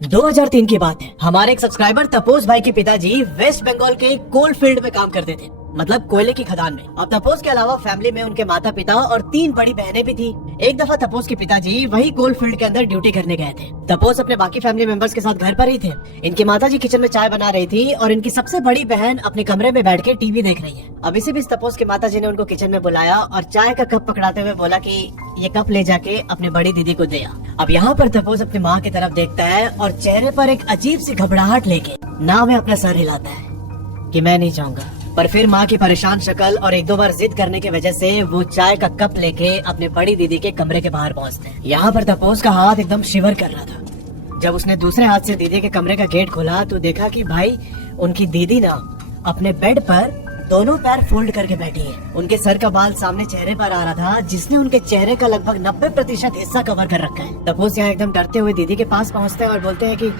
2003 की बात है। हमारे एक सब्सक्राइबर तपोस भाई के पिताजी वेस्ट बंगाल के कोल फील्ड में काम करते थे, मतलब कोयले की खदान में। अब तपोस के अलावा फैमिली में उनके माता पिता और 3 बड़ी बहनें भी थी। एक दफा तपोस के पिताजी वही कोल फील्ड के अंदर ड्यूटी करने गए थे। तपोस अपने बाकी फैमिली मेंबर्स के साथ घर पर ही थे। इनकी माताजी किचन में चाय बना रही थी और इनकी सबसे बड़ी बहन अपने कमरे में बैठ के टीवी देख रही है। अब इसी बीच तपोस की माताजी ने उनको किचन में बुलाया और चाय का कप पकड़ाते हुए बोला कि ये कप ले जाके अपने बड़ी दीदी को दे आ। अब यहाँ पर तपोस अपनी माँ की तरफ देखता है और चेहरे पर एक अजीब सी घबराहट लेके ना में अपना सर हिलाता है कि मैं नहीं चाहूंगा। पर फिर माँ की परेशान शक्ल और 1-2 बार जिद करने की वजह से वो चाय का कप लेके अपने बड़ी दीदी के कमरे के बाहर पहुँचते हैं। यहाँ पर तपोस का हाथ एकदम शिवर कर रहा था। जब उसने दूसरे हाथ से दीदी के कमरे का गेट खोला तो देखा कि भाई उनकी दीदी ना अपने बेड पर दोनों पैर फोल्ड करके बैठी है। उनके सर का बाल सामने चेहरे पर आ रहा था, जिसने उनके चेहरे का लगभग 90% हिस्सा कवर कर रखा है। तपोस यहाँ एकदम डरते हुए दीदी के पास पहुँचते हैं और बोलते हैं कि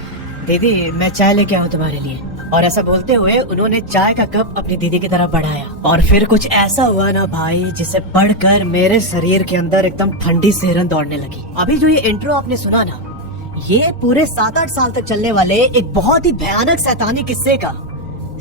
दीदी मैं चाय लेके आऊँ तुम्हारे लिए। और ऐसा बोलते हुए उन्होंने चाय का कप अपनी दीदी की तरफ बढ़ाया और फिर कुछ ऐसा हुआ ना भाई, जिसे पढ़कर मेरे शरीर के अंदर एकदम ठंडी सिहरन दौड़ने लगी। अभी जो ये इंट्रो आपने सुना ना, ये पूरे 7-8 साल तक चलने वाले एक बहुत ही भयानक शैतानी किस्से का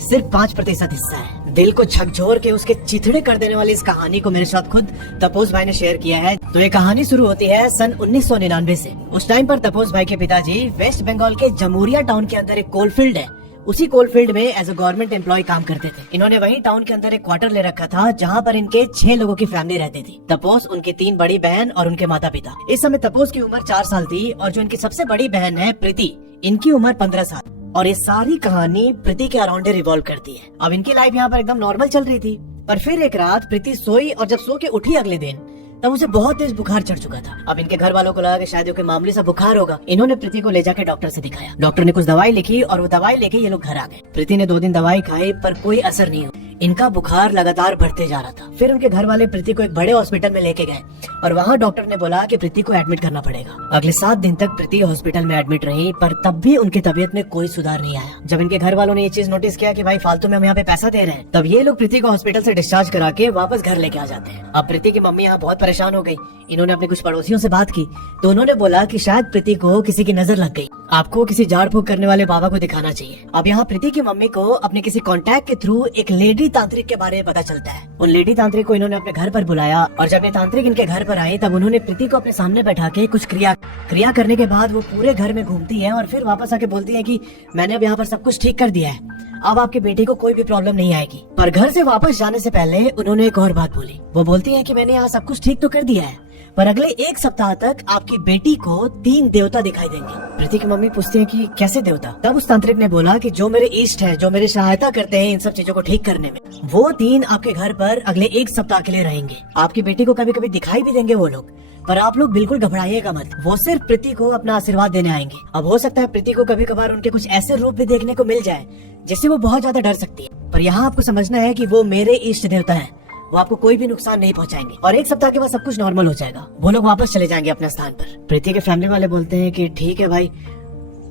सिर्फ 5% हिस्सा है। दिल को झकझोर के उसके चिथड़े कर देने वाली इस कहानी को मेरे साथ खुद तपोस भाई ने शेयर किया है। तो ये कहानी शुरू होती है सन 1999 से। उस टाइम पर तपोस भाई के पिताजी वेस्ट बंगाल के जमूरिया टाउन के अंदर एक कोल फील्ड है, उसी कोल फील्ड में एज अ गवर्नमेंट एम्प्लॉय काम करते थे। इन्होंने वही टाउन के अंदर एक क्वार्टर ले रखा था जहाँ पर इनके 6 लोगों की फैमिली रहती थी। तपोस, उनकी 3 बड़ी बहन और उनके माता पिता। इस समय तपोस की उम्र 4 साल थी और जो इनकी सबसे बड़ी बहन है प्रीति, इनकी उम्र 15 साल। और ये सारी कहानी प्रीति के अराउंड रिवॉल्व करती है। अब इनकी लाइफ यहाँ पर एकदम नॉर्मल चल रही थी, पर फिर एक रात प्रीति सोई और जब सो के उठी अगले दिन, तब उसे बहुत तेज बुखार चढ़ चुका था। अब इनके घर वालों को लगा कि शायद कोई मामूली सा बुखार होगा। इन्होंने प्रीति को ले जाके डॉक्टर से दिखाया। डॉक्टर ने कुछ दवाई लिखी और वो दवाई लेके ये लोग घर आ गए। प्रीति ने 2 दिन दवाई खाई पर कोई असर नहीं हुआ। इनका बुखार लगातार बढ़ते जा रहा था। फिर उनके घर वाले प्रीति को एक बड़े हॉस्पिटल में लेके गए और वहाँ डॉक्टर ने बोला कि प्रीति को एडमिट करना पड़ेगा। अगले 7 दिन तक प्रीति हॉस्पिटल में एडमिट रही, पर तब भी उनकी तबीयत में कोई सुधार नहीं आया। जब इनके घर वालों ने ये चीज नोटिस किया कि भाई फालतू में हम यहाँ पे पैसा दे रहे हैं, तब ये लोग प्रीति को हॉस्पिटल से डिस्चार्ज करा के वापस घर लेके आ जाते हैं। अब प्रीति की मम्मी यहाँ बहुत परेशान हो गई। इन्होंने अपने कुछ पड़ोसियों से बात की तो उन्होंने बोला कि शायद प्रीति को किसी की नजर लग गई, आपको किसी झाड़ फूक करने वाले बाबा को दिखाना चाहिए। अब यहाँ प्रीति की मम्मी को अपने किसी कॉन्टैक्ट के थ्रू एक लेडी तांत्रिक के बारे में पता चलता है। उन लेडी तांत्रिक को इन्होंने अपने घर पर बुलाया और जब ये तांत्रिक इनके घर पर आए तब उन्होंने प्रीति को अपने सामने बैठा के कुछ क्रिया करने के बाद वो पूरे घर में घूमती है और फिर वापस आके बोलती है कि मैंने अब यहाँ पर सब कुछ ठीक कर दिया है, अब आपके बेटे को कोई भी प्रॉब्लम नहीं आएगी। पर घर से वापस जाने से पहले उन्होंने एक और बात बोली। वो बोलती है कि मैंने यहाँ सब कुछ ठीक तो कर दिया है, पर अगले 1 सप्ताह तक आपकी बेटी को 3 देवता दिखाई देंगे। प्रीति की मम्मी पूछती है कि कैसे देवता? तब उस तांत्रिक ने बोला कि जो मेरे इष्ट है, जो मेरी सहायता करते हैं इन सब चीजों को ठीक करने में, वो 3 आपके घर पर अगले 1 सप्ताह के लिए रहेंगे। आपकी बेटी को कभी कभी दिखाई भी देंगे वो लोग, पर आप लोग बिल्कुल घबराइएगा मत। वो सिर्फ प्रीति को अपना आशीर्वाद देने आएंगे। अब हो सकता है प्रीति को कभी कभार उनके कुछ ऐसे रूप भी देखने को मिल जाए जिससे वो बहुत ज्यादा डर सकती है, पर यहाँ आपको समझना है कि वो मेरे इष्ट देवता है, वो आपको कोई भी नुकसान नहीं पहुंचाएंगे और 1 सप्ताह के बाद सब कुछ नॉर्मल हो जाएगा। वो लोग वापस चले जाएंगे अपने स्थान पर। प्रीति के फैमिली वाले बोलते हैं कि ठीक है भाई,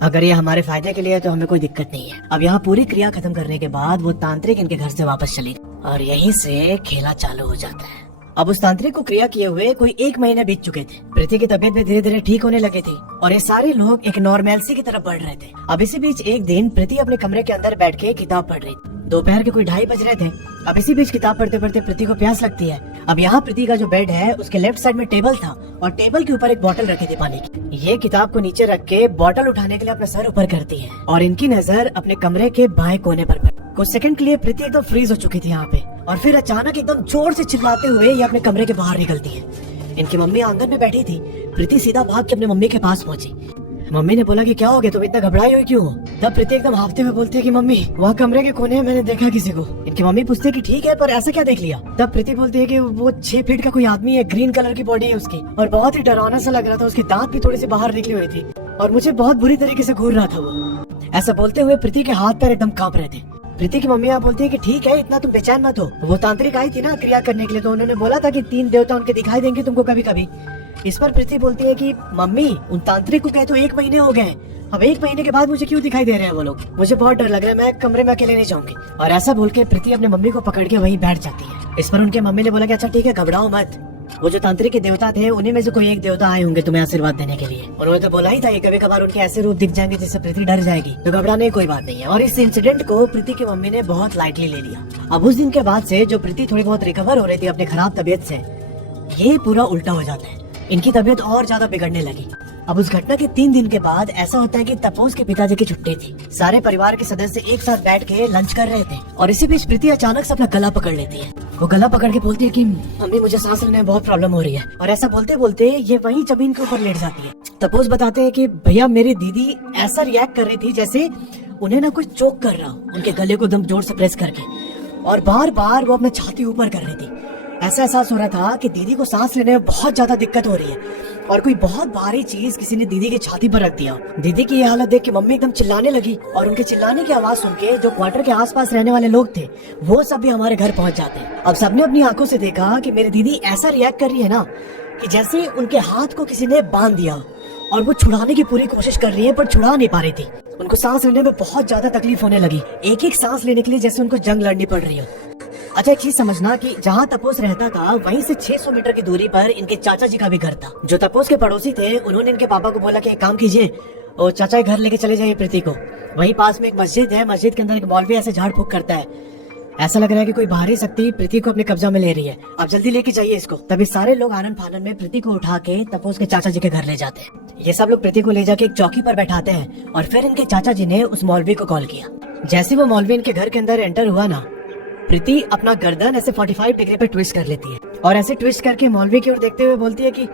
अगर ये हमारे फायदे के लिए है तो हमें कोई दिक्कत नहीं है। अब यहाँ पूरी क्रिया खत्म करने के बाद वो तांत्रिक इनके घर से वापस चली और यहीं से खेला चालू हो जाता है। अब उस तांत्रिक को क्रिया किए हुए कोई 1 महीने बीत चुके थे। प्रीति की तबीयत भी धीरे धीरे ठीक होने लगी थी और ये सारे लोग एक नॉर्मैलिटी की तरफ बढ़ रहे थे। अब इसी बीच एक दिन प्रीति अपने कमरे के अंदर बैठ के किताब पढ़ रही थी। दोपहर के कोई 2:30 बज रहे थे। अब इसी बीच किताब पढ़ते पढ़ते प्रीति को प्यास लगती है। अब यहाँ प्रीति का जो बेड है उसके लेफ्ट साइड में टेबल था और टेबल के ऊपर एक बोतल रखी थी पानी की। ये किताब को नीचे रख के बोतल उठाने के लिए अपना सर ऊपर करती है और इनकी नजर अपने कमरे के बाएं कोने पर पड़ी। कुछ सेकंड के लिए प्रीति एकदम फ्रीज हो चुकी थी यहाँ पे और फिर अचानक एकदम जोर से चिल्लाते हुए ये अपने कमरे के बाहर निकलती है। इनकी मम्मी आंगन में बैठी थी। प्रीति सीधा भाग के अपने मम्मी के पास पहुंची। मम्मी ने बोला कि क्या हो गया, तुम इतना घबराई हुई क्यों? तब प्रीति एकदम हाफते हुए बोलती है कि मम्मी वहाँ कमरे के कोने में मैंने देखा किसी को। इनकी मम्मी पूछती है कि ठीक है, पर ऐसा क्या देख लिया? तब प्रीति बोलती है कि वो 6 फीट का कोई आदमी है, ग्रीन कलर की बॉडी है उसकी और बहुत ही डरावना सा लग रहा था। उसके दांत भी थोड़ी सी बाहर निकली हुई थी और मुझे बहुत बुरी तरीके से घूर रहा था वो। ऐसा बोलते हुए प्रीति के हाथ पैर एकदम कांप रहे थे। प्रीति की मम्मी यहाँ बोलती है कि ठीक है, इतना तुम बेचैन मत हो। वो तांत्रिक आई थी ना क्रिया करने के लिए, तो उन्होंने बोला था कि 3 देवता उनके दिखाई देंगे तुमको कभी कभी। इस पर प्रीति बोलती है कि मम्मी उन तांत्रिक को कहे तो 1 महीने हो गए, अब 1 महीने के बाद मुझे क्यों दिखाई दे रहे हैं वो लोग? मुझे बहुत डर लग रहा है, मैं कमरे में अकेले नहीं जाऊंगी। और ऐसा बोल के प्रीति अपने मम्मी को पकड़ के वहीं बैठ जाती है। इस पर उनके मम्मी ने बोला कि अच्छा ठीक है, घबराओ मत, वो जो तांत्रिक के देवता थे उन्हीं में से कोई एक देवता आए होंगे तुम्हें आशीर्वाद देने के लिए। उन्होंने तो बोला ही था, ये कभी कभार उनके ऐसे रूप दिख जाएंगे जिससे प्रीति डर जाएगी, तो घबराने की कोई बात नहीं है। और इस इंसिडेंट को प्रीति की मम्मी ने बहुत लाइटली ले लिया। अब उस दिन के बाद से जो प्रीति थोड़ी बहुत रिकवर हो रही थी अपनी खराब तबीयत से, ये पूरा उल्टा हो जाता है। इनकी तबीयत और ज्यादा बिगड़ने लगी। अब उस घटना के 3 दिन के बाद ऐसा होता है कि तपोस के पिताजी की छुट्टी थी। सारे परिवार के सदस्य एक साथ बैठ के लंच कर रहे थे और इसी बीच प्रीति अचानक से अपना गला पकड़ लेती है। वो गला पकड़ के बोलती है कि मम्मी मुझे सांस लेने में बहुत प्रॉब्लम हो रही है। और ऐसा बोलते बोलते ये वहीं जमीन के ऊपर लेट जाती है। तपोस बताते हैं कि भैया मेरी दीदी ऐसा रिएक्ट कर रही थी जैसे उन्हें ना कुछ चोक कर रहा हो, उनके गले को दम जोर से प्रेस करके, और बार बार वो अपना छाती ऊपर कर रही थी। ऐसा एहसास हो रहा था कि दीदी को सांस लेने में बहुत ज्यादा दिक्कत हो रही है और कोई बहुत भारी चीज किसी ने दीदी की छाती पर रख दिया। दीदी की ये हालत देख के मम्मी एकदम चिल्लाने लगी और उनके चिल्लाने की आवाज सुन के जो क्वार्टर के आसपास रहने वाले लोग थे वो सब भी हमारे घर पहुंच जाते हैं। अब सबने अपनी आंखों से देखा कि मेरी दीदी ऐसा रिएक्ट कर रही है ना कि जैसे उनके हाथ को किसी ने बांध दिया और वो छुड़ाने की पूरी कोशिश कर रही है पर छुड़ा नहीं पा रही थी। उनको सांस लेने में बहुत ज्यादा तकलीफ होने लगी, एक एक सांस लेने के लिए जैसे उनको जंग लड़नी पड़ रही हो। अच्छा एक चीज समझना कि जहाँ तपोस रहता था वहीं से 600 मीटर की दूरी पर इनके चाचा जी का भी घर था। जो तपोस के पड़ोसी थे उन्होंने इनके पापा को बोला कि एक काम कीजिए और चाचा के घर लेके चले जाइए प्रीति को। वहीं पास में एक मस्जिद है, मस्जिद के अंदर एक मौलवी ऐसे झाड़ फूक करता है। ऐसा लग रहा है कि कोई बाहरी शक्ति प्रीति को अपने कब्जा में ले रही है, अब जल्दी लेके जाइए इसको। तभी सारे लोग आनंद फानन में प्रीति को उठा के तपोस के चाचा जी के घर ले जाते हैं। ये सब लोग प्रीति को ले जाके एक चौकी पर बैठाते हैं और फिर इनके चाचा जी ने उस मौलवी को कॉल किया। जैसे वो मौलवी इनके घर के अंदर एंटर हुआ ना, प्रीति अपना गर्दन ऐसे 45 डिग्री पे ट्विस्ट कर लेती है और ऐसे ट्विस्ट करके मौलवी की ओर देखते हुए बोलती है कि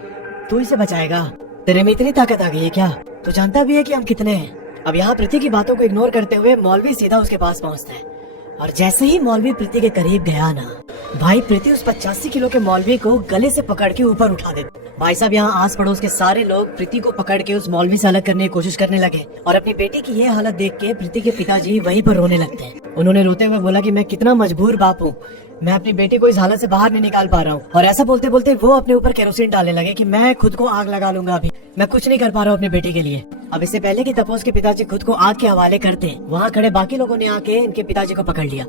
तू इसे बचाएगा, तेरे में इतनी ताकत आ गई है क्या? तू जानता भी है कि हम कितने हैं? अब यहाँ प्रीति की बातों को इग्नोर करते हुए मौलवी सीधा उसके पास पहुँचता है और जैसे ही मौलवी प्रीति के करीब गया ना, भाई प्रीति उस 85 किलो के मौलवी को गले से पकड़ के ऊपर उठा देती। भाई साहब यहाँ आस पड़ोस के सारे लोग प्रीति को पकड़ के उस मौलवी से अलग करने की कोशिश करने लगे और अपनी बेटी की ये हालत देख के प्रीति के पिताजी वहीं पर रोने लगते हैं। उन्होंने रोते हुए बोला कि मैं कितना मजबूर बाप हूँ, मैं अपनी बेटी को इस हालत से बाहर नहीं निकाल पा रहा हूँ। और ऐसा बोलते बोलते वो अपने ऊपर केरोसिन डालने लगे कि मैं खुद को आग लगा लूंगा, अभी मैं कुछ नहीं कर पा रहा हूँ अपनी बेटी के लिए। अब इससे पहले कि तपोस के पिताजी खुद को आग के हवाले करते, वहाँ खड़े बाकी लोगों ने आके इनके पिताजी को पकड़ लिया।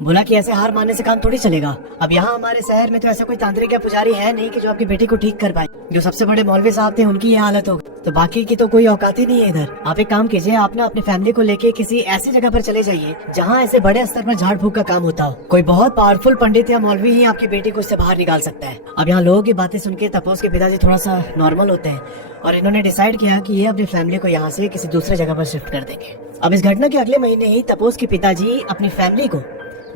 बोला कि ऐसे हार मानने से काम थोड़ी चलेगा। अब यहाँ हमारे शहर में तो ऐसा कोई तांत्रिक या पुजारी है नहीं कि जो आपकी बेटी को ठीक कर पाए। जो सबसे बड़े मौलवी साहब थे उनकी ये हालत हो गई, तो बाकी की तो कोई औकात ही नहीं है इधर। आप एक काम कीजिए, आप ना अपनी फैमिली को लेके किसी ऐसी जगह पर चले जाइए जहाँ ऐसे बड़े स्तर पर झाड़ फूक का काम होता हो। कोई बहुत पावरफुल पंडित या मौलवी ही आपकी बेटी को इससे बाहर निकाल सकता है। अब यहाँ लोगों की बातें सुन के तपोस के पिताजी थोड़ा सा नॉर्मल होते हैं और इन्होंने डिसाइड किया कि ये अपनी फैमिली को यहाँ से किसी दूसरे जगह पर शिफ्ट कर देंगे। अब इस घटना के अगले महीने ही तपोस के पिताजी अपनी फैमिली को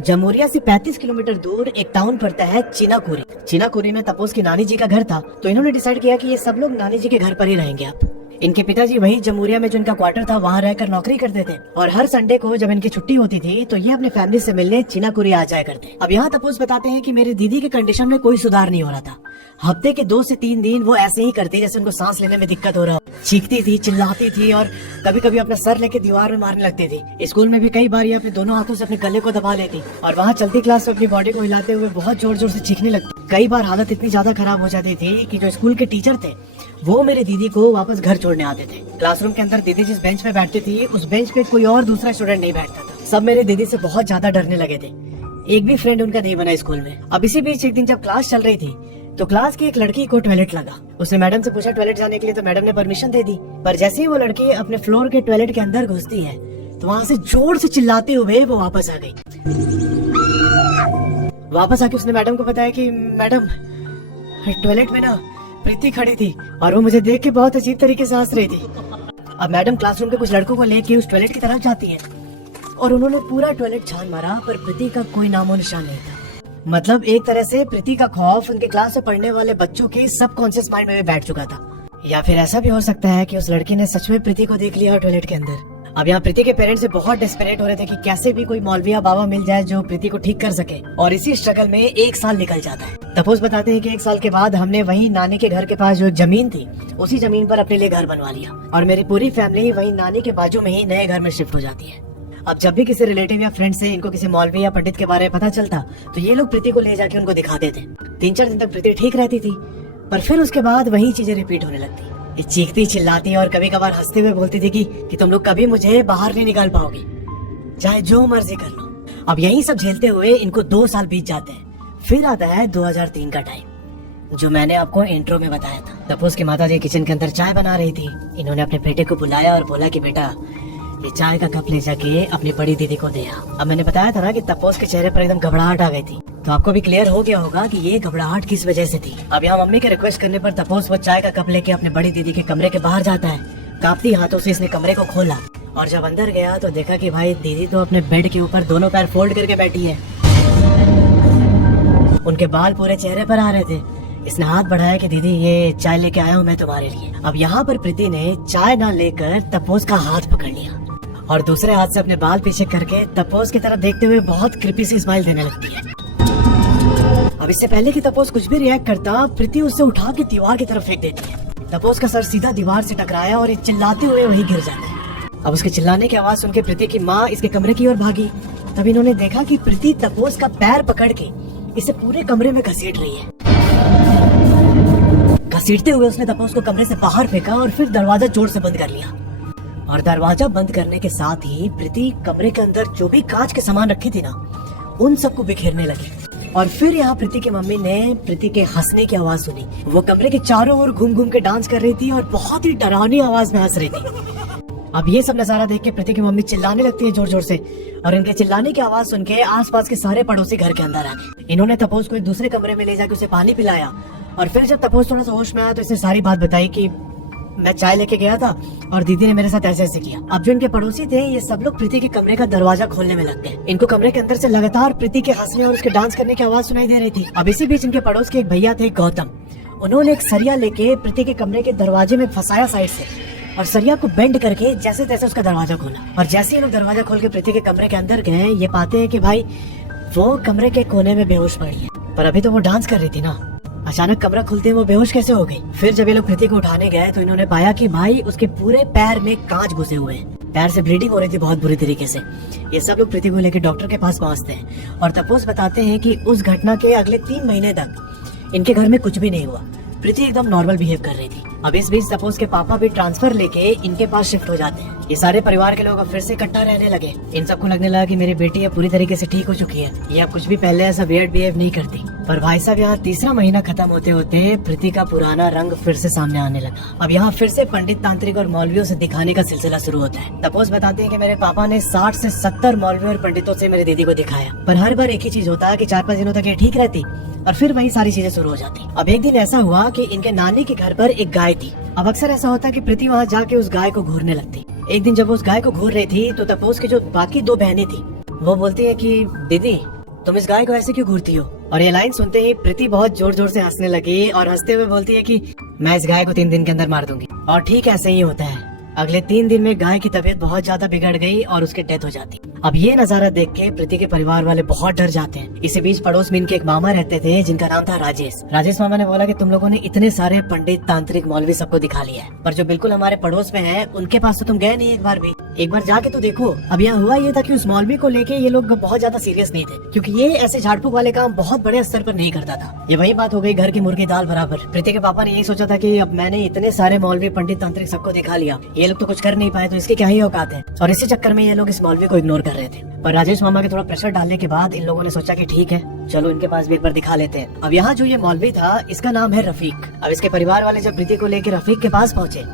जमूरिया से 35 किलोमीटर दूर एक टाउन पड़ता है चिनाकुरी। चिनाकुरी में तपोस की नानी जी का घर था, तो इन्होंने डिसाइड किया कि ये सब लोग नानी जी के घर पर ही रहेंगे। अब इनके पिताजी वही जमूरिया में जो इनका क्वार्टर था वहाँ रहकर नौकरी करते थे और हर संडे को जब इनकी छुट्टी होती थी तो ये अपने फैमिली से मिलने चिनाकुरी आ जाया करते। अब यहाँ तपोस बताते हैं कि मेरी दीदी के कंडीशन में कोई सुधार नहीं हो रहा था। हफ्ते के 2 से 3 दिन वो ऐसे ही करती जैसे उनको सांस लेने में दिक्कत हो रहा हो। चीखती थी, चिल्लाती थी और कभी कभी अपना सर लेके दीवार में मारने लगती थी। स्कूल में भी कई बार ये अपने दोनों हाथों से अपने गले को दबा लेती और वहाँ चलती क्लास में अपनी बॉडी को हिलाते हुए बहुत जोर जोर से चीखने लगती। कई बार हालत इतनी ज्यादा खराब हो जाती थी कि जो स्कूल के टीचर थे वो मेरी दीदी को वापस घर छोड़ने आते थे। क्लासरूम के अंदर दीदी जिस बेंच पे बैठती थी उस बेंच पे कोई और दूसरा स्टूडेंट नहीं बैठता था। सब मेरे दीदी से बहुत ज्यादा डरने लगे थे, एक भी फ्रेंड उनका नहीं बना स्कूल में। अब इसी बीच एक दिन जब क्लास चल रही थी तो क्लास की एक लड़की को टॉयलेट लगा। उसने मैडम से पूछा टॉयलेट जाने के लिए, तो मैडम ने परमिशन दे दी। पर जैसे ही वो लड़की अपने फ्लोर के टॉयलेट के अंदर घुसती है तो वहाँ से जोर से चिल्लाते हुए वो वापस आ गई। वापस आके उसने मैडम को बताया कि मैडम टॉयलेट में ना प्रीति खड़ी थी और वो मुझे देख के बहुत अजीब तरीके से हंस रही थी। अब मैडम क्लासरूम के कुछ लड़कों को लेके उस टॉयलेट की तरफ जाती है और उन्होंने पूरा टॉयलेट छान मारा पर प्रीति का कोई नामो निशान नहीं था। मतलब एक तरह से प्रीति का खौफ उनके क्लास में पढ़ने वाले बच्चों के सबकॉन्शियस माइंड में भी बैठ चुका था। या फिर ऐसा भी हो सकता है कि उस लड़की ने सच में प्रीति को देख लिया टॉयलेट के अंदर। अब यहाँ प्रीति के पेरेंट्स से बहुत डेस्परेट हो रहे थे कि कैसे भी कोई मौलवी या बाबा मिल जाए जो प्रीति को ठीक कर सके। और इसी स्ट्रगल में 1 साल निकल जाता है। तपोस बताते हैं कि 1 साल के बाद हमने वही नानी के घर के पास जो जमीन थी उसी जमीन पर अपने लिए घर बनवा लिया और मेरी पूरी फैमिली वही नानी के बाजू में ही नए घर में शिफ्ट हो जाती है। अब जब भी किसी रिलेटिव या फ्रेंड से इनको किसी मौलवी या पंडित के बारे में पता चलता तो ये लोग प्रीति को ले जाके उनको दिखाते थे। 3-4 दिन तक प्रीति ठीक रहती थी पर फिर उसके बाद वही चीजें रिपीट होने लगती। ये चीखती चिल्लाती और कभी कभार हंसते हुए बोलती थी कि तुम लोग कभी मुझे बाहर नहीं निकाल पाओगे, चाहे जो मर्जी कर लो। अब यही सब झेलते हुए इनको 2 साल बीत जाते हैं। फिर आता है 2003 का टाइम। जो मैंने आपको इंट्रो में बताया था। तपोस की माताजी किचन के अंदर चाय बना रही थी। इन्होंने अपने बेटे को बुलाया और बोला कि बेटा ये चाय का कप ले जाके अपनी बड़ी दीदी को दे आ। अब मैंने बताया था ना कि तपोस के चेहरे पर एकदम घबराहट आ गई थी, तो आपको भी क्लियर हो गया होगा कि ये घबराहट किस वजह से थी। अब यहाँ मम्मी के रिक्वेस्ट करने पर तपोस वो चाय का कप लेके अपने बड़ी दीदी के कमरे के बाहर जाता है। कांपती हाथों से इसने कमरे को खोला और जब अंदर गया तो देखा कि भाई दीदी तो अपने बेड के ऊपर दोनों पैर फोल्ड करके बैठी है। उनके बाल पूरे चेहरे पर आ रहे थे। इसने हाथ बढ़ाया कि दीदी ये चाय लेके आया हूँ मैं तुम्हारे लिए। अब यहाँ पर प्रीति ने चाय ना लेकर तपोस का हाथ पकड़ लिया और दूसरे हाथ से अपने बाल पीछे करके तपोस की तरफ देखते हुए बहुत क्रिपी सी स्माइल देने लगती है। अब इससे पहले कि तपोस कुछ भी रिएक्ट करता, प्रीति उससे उठा के दीवार की तरफ फेंक देती है। तपोस का सर सीधा दीवार से टकराया और ये चिल्लाते हुए वहीं गिर जाता है। अब उसके चिल्लाने की आवाज सुनकर प्रीति की माँ इसके कमरे की ओर भागी। तब इन्होंने देखा कि प्रीति तपोस का पैर पकड़ के इसे पूरे कमरे में घसीट रही है। घसीटते हुए उसने तपोस को कमरे से बाहर फेंका और फिर दरवाजा जोर से बंद कर लिया। और दरवाजा बंद करने के साथ ही प्रीति कमरे के अंदर जो भी कांच के सामान रखे थे ना, उन सबको बिखेरने लगी। और फिर यहाँ प्रीति की मम्मी ने प्रीति के हंसने की आवाज सुनी। वो कमरे के चारों ओर घूम घूम के डांस कर रही थी और बहुत ही डरावनी आवाज में हंस रही थी। अब ये सब नजारा देख के प्रीति की मम्मी चिल्लाने लगती है जोर जोर से, और इनके चिल्लाने की आवाज सुन के आसपास के सारे पड़ोसी घर के अंदर आ गए। इन्होंने तपोस को एक दूसरे कमरे में ले जाके उसे पानी पिलाया और फिर जब तपोस थोड़ा सा होश में आया तो इसने सारी बात बताई कि मैं चाय लेके गया था और दीदी ने मेरे साथ ऐसे ऐसे किया। अब जो इनके पड़ोसी थे ये सब लोग प्रीति के कमरे का दरवाजा खोलने में लग गए। इनको कमरे के अंदर से लगातार प्रीति के हंसने और उसके डांस करने की आवाज सुनाई दे रही थी। अब इसी बीच इनके पड़ोस के एक भैया थे गौतम। उन्होंने एक सरिया लेके प्रीति के कमरे के दरवाजे में फंसाया साइड से और सरिया को बेंड करके जैसे तैसे उसका दरवाजा खोला। और जैसे ही लोग दरवाजा खोल के प्रीति के कमरे के अंदर गए, ये पाते हैं कि भाई वो कमरे के कोने में बेहोश पड़ी है। पर अभी तो वो डांस कर रही थी ना। अचानक कमरा खुलते वो बेहोश कैसे हो गई। फिर जब ये लोग प्रीति को उठाने गए तो इन्होंने पाया कि भाई उसके पूरे पैर में कांच घुसे हुए हैं। पैर से ब्लीडिंग हो रही थी बहुत बुरी तरीके से। ये सब लोग प्रीति को लेकर डॉक्टर के पास पहुंचते हैं और तपोस बताते हैं कि उस घटना के अगले 3 महीने तक इनके घर में कुछ भी नहीं हुआ। प्रीति एकदम नॉर्मल बिहेव कर रही थी। अब इस बीच तपोस के पापा भी ट्रांसफर लेके इनके पास शिफ्ट हो जाते हैं। ये सारे परिवार के लोग अब फिर से इकट्ठा रहने लगे। इन सबको लगने लगा कि मेरी बेटी अब पूरी तरीके से ठीक हो चुकी है, ये अब कुछ भी पहले ऐसा वियर्ड बिहेव नहीं करती। पर भाई साहब यहाँ तीसरा महीना खत्म होते होते प्रीति का पुराना रंग फिर से सामने आने लगा। अब यहाँ फिर से पंडित तांत्रिक और मौलवियों से दिखाने का सिलसिला शुरू होता है। तपोस बताते हैं कि मेरे पापा ने 60 से 70 मौलवियों और पंडितों से मेरी दीदी को दिखाया, पर हर बार एक ही चीज होता है कि 4-5 दिनों तक ये ठीक रहती और फिर वही सारी चीजें शुरू हो जाती। अब एक दिन ऐसा हुआ कि इनके नानी के घर पर एक गाय थी। अब अक्सर ऐसा होता है कि प्रीति वहाँ जाके उस गाय को घूरने लगती। एक दिन जब वो उस गाय को घूर रही थी तो तपोस की जो बाकी 2 बहनें थी वो बोलती है कि दीदी तुम इस गाय को ऐसे क्यों घूरती हो। और ये लाइन सुनते ही प्रीति बहुत जोर जोर से हंसने लगी और हंसते हुए बोलती है कि मैं इस गाय को 3 दिन के अंदर मार दूंगी। और ठीक ऐसे ही होता है। अगले 3 दिन में गाय की तबीयत बहुत ज्यादा बिगड़ गई और उसकी डेथ हो जाती। अब ये नजारा देख के प्रीति के परिवार वाले बहुत डर जाते हैं। इसी बीच पड़ोस में इनके एक मामा रहते थे जिनका नाम था राजेश। राजेश मामा ने बोला कि तुम लोगों ने इतने सारे पंडित तांत्रिक मौलवी सबको दिखा लिया है, पर जो बिल्कुल हमारे पड़ोस में है उनके पास तो तुम गए नहीं एक बार भी। एक बार जाके तो देखो। अब यहाँ हुआ ये था कि उस मौलवी को लेके ये लोग बहुत ज्यादा सीरियस नहीं थे, क्योंकि ये ऐसे झाड़ फूक वाले काम बहुत बड़े स्तर पर नहीं करता था। ये वही बात हो गई घर की मुर्गी दाल बराबर। प्रीति के पापा ने यही सोचा था कि अब मैंने इतने सारे मौलवी पंडित तांत्रिक सबको दिखा लिया, ये लोग तो कुछ कर नहीं पाए तो इसके क्या ही औकात है। और इसी चक्कर में ये लोग इस मौलवी को इग्नोर कर रहे थे। पर राजेश मामा के थोड़ा प्रेशर डालने के बाद इन लोगों ने सोचा कि ठीक है चलो इनके पास भी एक बार दिखा लेते हैं। अब यहाँ जो ये मौलवी था इसका नाम है रफीक। अब इसके परिवार वाले जब प्रीति को लेकर रफीक के पास पहुँचे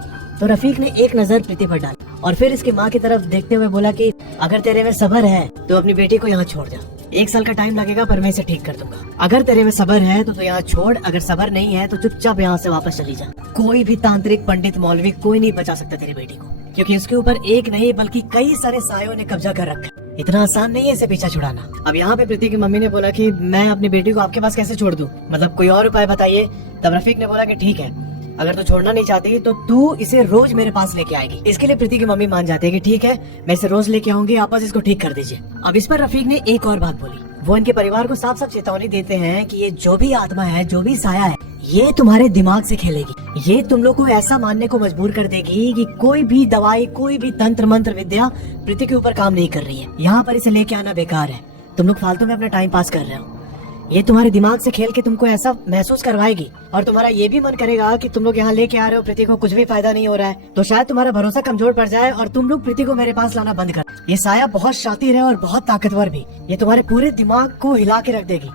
तो रफीक ने एक नजर प्रीति पर डाली और फिर इसकी माँ की तरफ देखते हुए बोला कि अगर तेरे में सब्र है तो अपनी बेटी को यहाँ छोड़ जा। 1 साल का टाइम लगेगा पर मैं इसे ठीक कर दूंगा। अगर तेरे में सब्र है तो यहाँ छोड़, अगर सब्र नहीं है तो चुपचाप यहाँ से वापस चली जा। कोई भी तांत्रिक पंडित मौलवी कोई नहीं बचा सकता तेरी बेटी को, क्योंकि इसके ऊपर एक नहीं बल्कि कई सारे सायों ने कब्जा कर रखा है। इतना आसान नहीं है इसे पीछा छुड़ाना। अब यहाँ पे प्रीति की मम्मी ने बोला कि मैं अपनी बेटी को आपके पास कैसे छोड़ दूं, मतलब कोई और उपाय बताइए। तब रफीक ने बोला कि ठीक है, अगर तू छोड़ना नहीं चाहती तो तू इसे रोज मेरे पास लेके आएगी। इसके लिए प्रीति की मम्मी मान जाती है कि ठीक है मैं इसे रोज लेके आऊंगी, आप बस इसको ठीक कर दीजिए। अब इस पर रफीक ने एक और बात बोली। वो इनके परिवार को साफ साफ चेतावनी देते हैं कि ये जो भी आत्मा है, जो भी साया है, ये तुम्हारे दिमाग से खेलेगी। ये तुम लोग को ऐसा मानने को मजबूर कर देगी कि कोई भी दवाई, कोई भी तंत्र मंत्र विद्या प्रीति के ऊपर काम नहीं कर रही है। यहाँ पर इसे लेके आना बेकार है। तुम लोग फालतू में अपना टाइम पास कर रहे हो। ये तुम्हारे दिमाग से खेल के तुमको ऐसा महसूस करवाएगी और तुम्हारा ये भी मन करेगा कि तुम लोग यहाँ लेके आ रहे हो, प्रीति को कुछ भी फायदा नहीं हो रहा है, तो शायद तुम्हारा भरोसा कमजोर पड़ जाए और तुम लोग प्रीति को मेरे पास लाना बंद कर। ये साया बहुत शातिर है और बहुत ताकतवर भी। ये तुम्हारे पूरे दिमाग को हिला के रख देगी।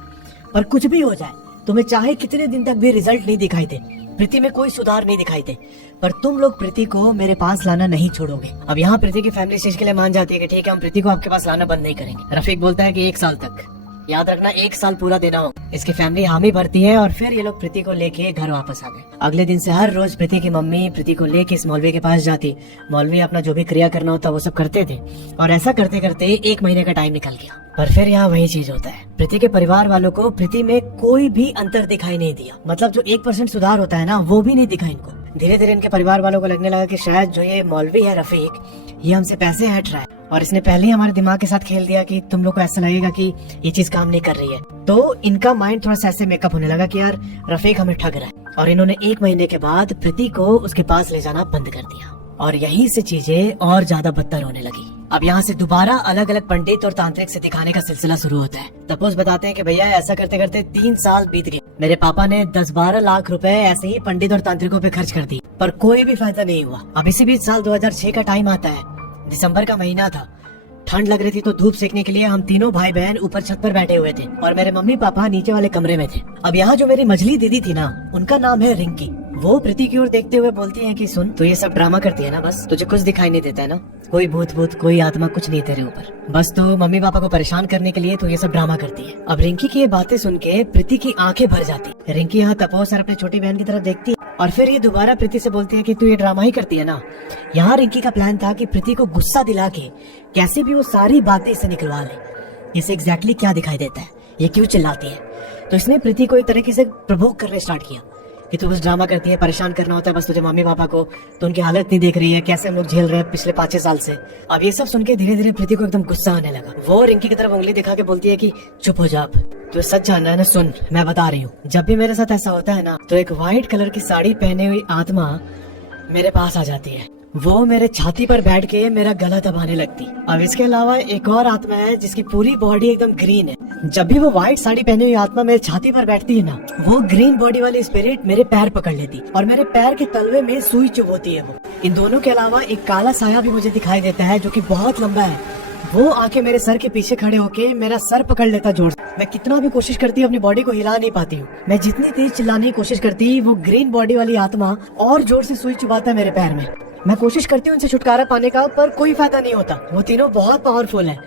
पर कुछ भी हो जाए, तुम्हें चाहे कितने दिन तक भी रिजल्ट नहीं दिखाई दे, प्रीति में कोई सुधार नहीं दिखाई दे, पर तुम लोग प्रीति को मेरे पास लाना नहीं छोड़ोगे। अब यहाँ प्रीति की फैमिली इस चीज के लिए मान जाती है कि ठीक है, हम प्रीति को आपके पास लाना बंद नहीं करेंगे। रफीक बोलता है कि 1 साल तक, याद रखना 1 साल पूरा देना हो। इसकी फैमिली हामी भरती है और फिर ये लोग प्रीति को लेके घर वापस आ गए। अगले दिन से हर रोज प्रीति की मम्मी प्रीति को लेके इस मौलवी के पास जाती। मौलवी अपना जो भी क्रिया करना होता वो सब करते थे और ऐसा करते करते 1 महीने का टाइम निकल गया। पर फिर यहाँ वही चीज होता है, प्रीति के परिवार वालों को प्रीति में कोई भी अंतर दिखाई नहीं दिया। मतलब जो 1% सुधार होता है ना, वो भी नहीं दिखा इनको। धीरे धीरे इनके परिवार वालों को लगने लगा कि शायद जो ये मौलवी है रफीक, ये हमसे पैसे हट रहा है और इसने पहले ही हमारे दिमाग के साथ खेल दिया कि तुम लोग को ऐसा लगेगा कि ये चीज काम नहीं कर रही है। तो इनका माइंड थोड़ा सा ऐसे मेकअप होने लगा कि यार रफीक हमें ठग रहा है, और इन्होंने 1 महीने के बाद प्रीति को उसके पास ले जाना बंद कर दिया और यहीं से चीजें और ज्यादा बदतर होने लगी। अब यहाँ से दोबारा अलग अलग पंडित और तांत्रिक से दिखाने का सिलसिला शुरू होता है। तपोस बताते हैं कि भैया ऐसा करते करते 3 साल बीत गए। मेरे पापा ने 10-12 लाख रुपए ऐसे ही पंडित और तांत्रिकों पे खर्च कर दिए, पर कोई भी फायदा नहीं हुआ। अब इसी बीच साल 2006 का टाइम आता है, दिसंबर का महीना था। ठंड लग रही थी तो धूप सेकने के लिए हम तीनों भाई बहन ऊपर छत पर बैठे हुए थे और मेरे मम्मी पापा नीचे वाले कमरे में थे। अब यहाँ जो मेरी मझली दीदी थी ना, उनका नाम है रिंकी। वो प्रीति की ओर देखते हुए बोलती है कि सुन, तो ये सब ड्रामा करती है ना, बस तुझे कुछ दिखाई नहीं देता है ना, कोई भूत कोई आत्मा कुछ नहीं तेरे ऊपर, बस तो मम्मी पापा को परेशान करने के लिए तो ये सब ड्रामा करती है। अब रिंकी की ये बातें सुन के प्रीति की आंखें भर जाती। रिंकी यहाँ तपोस और अपनी छोटी बहन की तरफ देखती है और फिर ये दोबारा प्रीति से बोलती है कि तू ये ड्रामा ही करती है ना। यहाँ रिंकी का प्लान था कि प्रीति को गुस्सा दिला के कैसे भी वो सारी बातें इसे निकलवा ले। इसे एग्जैक्टली क्या दिखाई देता है, ये क्यों चिल्लाती है, तो इसने प्रीति को एक तरीके से प्रोवोक करने स्टार्ट किया कि तू बस ड्रामा करती है, परेशान करना होता है बस तुझे मम्मी पापा को, तो उनकी हालत नहीं देख रही है, कैसे हम लोग झेल रहे हैं पिछले 5-6 साल से। अब ये सब सुन के धीरे धीरे प्रीति को एकदम गुस्सा आने लगा। वो रिंकी की तरफ उंगली दिखा के बोलती है कि चुप हो जा, अब तो सच जानना है ना, सुन मैं बता रही हूँ, जब भी मेरे साथ ऐसा होता है ना, तो एक व्हाइट कलर की साड़ी पहने हुई आत्मा मेरे पास आ जाती है। वो मेरे छाती पर बैठ के मेरा गला दबाने लगती। अब इसके अलावा एक और आत्मा है जिसकी पूरी बॉडी एकदम ग्रीन है। जब भी वो व्हाइट साड़ी पहनी हुई आत्मा मेरे छाती पर बैठती है ना, वो ग्रीन बॉडी वाली स्पिरिट मेरे पैर पकड़ लेती और मेरे पैर के तलवे में सुई चुभोती है। वो इन दोनों के अलावा एक काला साया भी मुझे दिखाई देता है जो कि बहुत लंबा है। वो आके मेरे सर के पीछे खड़े होके मेरा सर पकड़ लेता जोर से। मैं कितना भी कोशिश करती हूँ अपनी बॉडी को हिला नहीं पाती हूँ। मैं जितनी तेज चिल्लाने की कोशिश करती, वो ग्रीन बॉडी वाली आत्मा और जोर से सुई चुभाता है मेरे पैर में। मैं कोशिश करती हूँ उनसे छुटकारा पाने का, पर कोई फायदा नहीं होता। वो तीनों बहुत पावरफुल हैं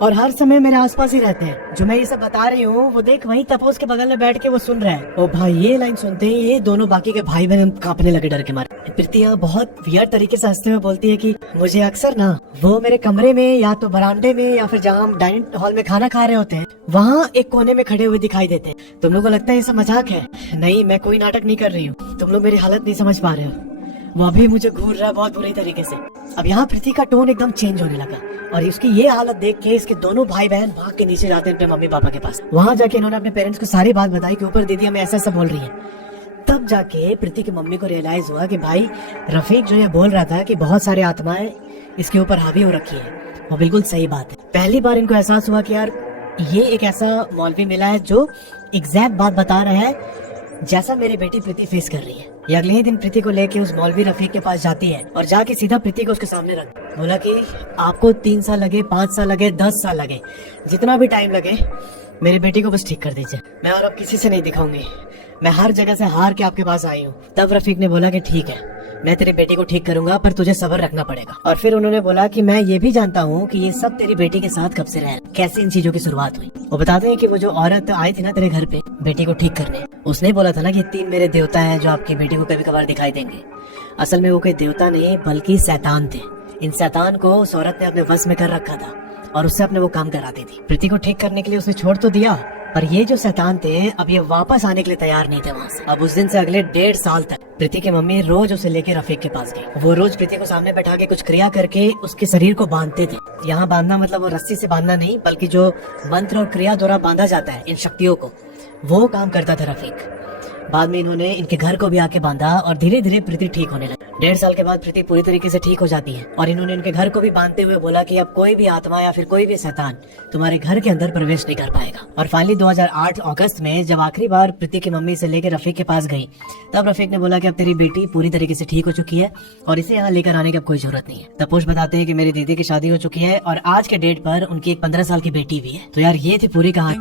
और हर समय मेरे आसपास ही रहते हैं। जो मैं ये सब बता रही हूँ वो देख वहीं तपोस के बगल में बैठ के वो सुन रहा है। ओ भाई, ये लाइन सुनते ही ये दोनों बाकी के भाई बहन कांपने लगे डर के मारे। प्रीति यहाँ बहुत वियर्ड तरीके से हंसते हुए बोलती है कि मुझे अक्सर ना वो मेरे कमरे में या तो बरामदे में या फिर जहाँ हम डाइनिंग हॉल में खाना खा रहे होते हैं, वहाँ एक कोने में खड़े हुए दिखाई देते हैं। तुम लोग को लगता है ये सब मजाक है? नहीं, मैं कोई नाटक नहीं कर रही हूँ, तुम लोग मेरी हालत नहीं समझ पा रहे हो। वो अभी मुझे घूर रहा है बहुत बुरी तरीके से। अब यहाँ प्रीति का टोन एकदम चेंज होने लगा और इसकी ये हालत देख के इसके दोनों भाई बहन भाग के नीचे जाते हैं अपने मम्मी पापा के पास। वहाँ जाके इन्होंने अपने पेरेंट्स को सारी बात बताई कि ऊपर दीदी हमें ऐसा ऐसा बोल रही है। तब जाके प्रीति की मम्मी को रियलाइज हुआ कि भाई रफीक जो ये बोल रहा था कि बहुत सारी आत्माएं इसके ऊपर हावी हो रखी है, वो बिल्कुल सही बात है। पहली बार इनको एहसास हुआ कि यार ये एक ऐसा मौलवी मिला है जो एग्जैक्ट बात बता रहा है जैसा मेरी बेटी प्रीति फेस कर रही है। ये अगले ही दिन प्रीति को लेके उस मौलवी रफीक के पास जाती है और जाके सीधा प्रीति को उसके सामने रख बोला कि आपको 3 साल लगे, 5 साल लगे, 10 साल लगे, जितना भी टाइम लगे मेरी बेटी को बस ठीक कर दीजिए। मैं और अब किसी से नहीं दिखाऊंगी, मैं हर जगह से हार के आपके पास आई हूँ। तब रफीक ने बोला कि ठीक है, मैं तेरी बेटी को ठीक करूंगा, पर तुझे सब्र रखना पड़ेगा। और फिर उन्होंने बोला कि मैं ये भी जानता हूँ कि ये सब तेरी बेटी के साथ कब से रह, कैसे इन चीजों की शुरुआत हुई। वो बताते हैं कि वो जो औरत आई थी ना तेरे घर पे बेटी को ठीक करने, उसने बोला था ना कि 3 मेरे देवता हैं जो आपकी बेटी को कभी कभार दिखाई देंगे। असल में वो कोई देवता नहीं बल्कि शैतान थे। इन शैतान को उस औरत ने अपने वश में कर रखा था और उससे अपने वो काम कराती थी। प्रीति को ठीक करने के लिए उसने छोड़ तो दिया, पर ये जो शैतान थे अब ये वापस आने के लिए तैयार नहीं थे वहाँ से। अब उस दिन से अगले 1.5 साल तक प्रीति की मम्मी रोज उसे लेके रफीक के पास गई। वो रोज प्रीति को सामने बैठा के कुछ क्रिया करके उसके शरीर को बांधते थे। यहाँ बांधना मतलब वो रस्सी से बांधना नहीं, बल्कि जो मंत्र और क्रिया द्वारा बांधा जाता है इन शक्तियों को, वो काम करता था रफीक। बाद में इन्होंने इनके घर को भी आके बांधा और धीरे धीरे प्रीति ठीक होने लगी। 1.5 साल के बाद प्रीति पूरी तरीके से ठीक हो जाती है और इन्होंने इनके घर को भी बांधते हुए बोला कि अब कोई भी आत्मा या फिर कोई भी शैतान तुम्हारे घर के अंदर प्रवेश नहीं कर पाएगा। और फाइनली 2008 अगस्त में जब आखिरी बार प्रीति की मम्मी से लेकर रफीक के पास गई, तब रफीक ने बोला कि अब तेरी बेटी पूरी तरीके से ठीक हो चुकी है और इसे यहाँ लेकर आने की अब कोई जरूरत नहीं है। तपोश बताते हैं कि मेरी दीदी की शादी हो चुकी है और आज के डेट पर उनकी एक 15 साल की बेटी भी है। तो यार ये थी पूरी कहानी।